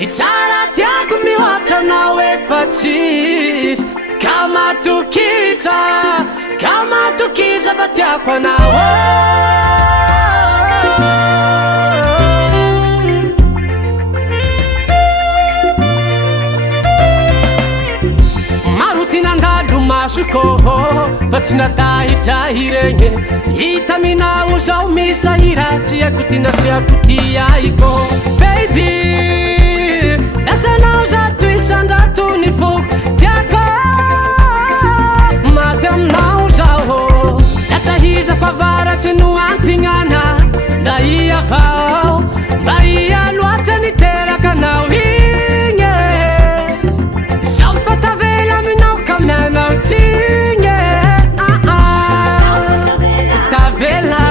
Ni tsara tiako mihoatra anao efa tsisy ka matokisa fa tiako anao Maro tinandalo masoko fa tsy natahitra iregny hita minao zao misahira tsy ako tinasiako ty aiko baby lasanao zato isandrato ny foko tiako maty aminao zao latsahizako avaratsy no antignana nda iavao mba ia loatra niteraka anao igny zao fa tavela aminao ka mianao tsigny tavela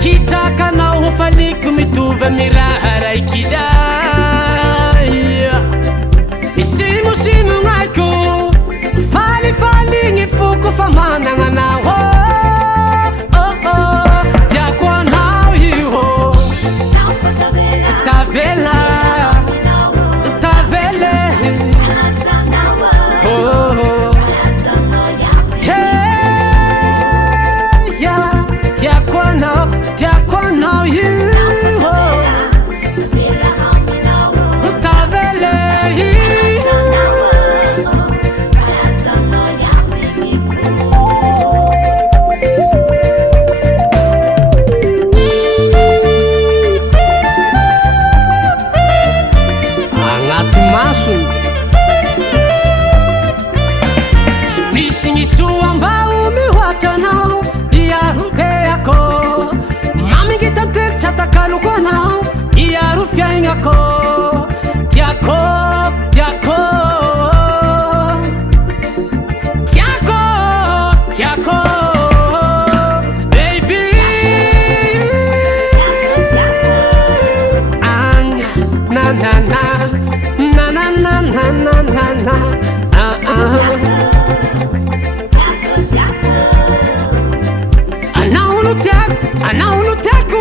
Kitsakanao faliko mitovy miraha raiky zay Isimosimo gn'aiko falifaligny foko fa managna anao tiako anao io tavela Tiako baby na na na na na na na na na na Tiako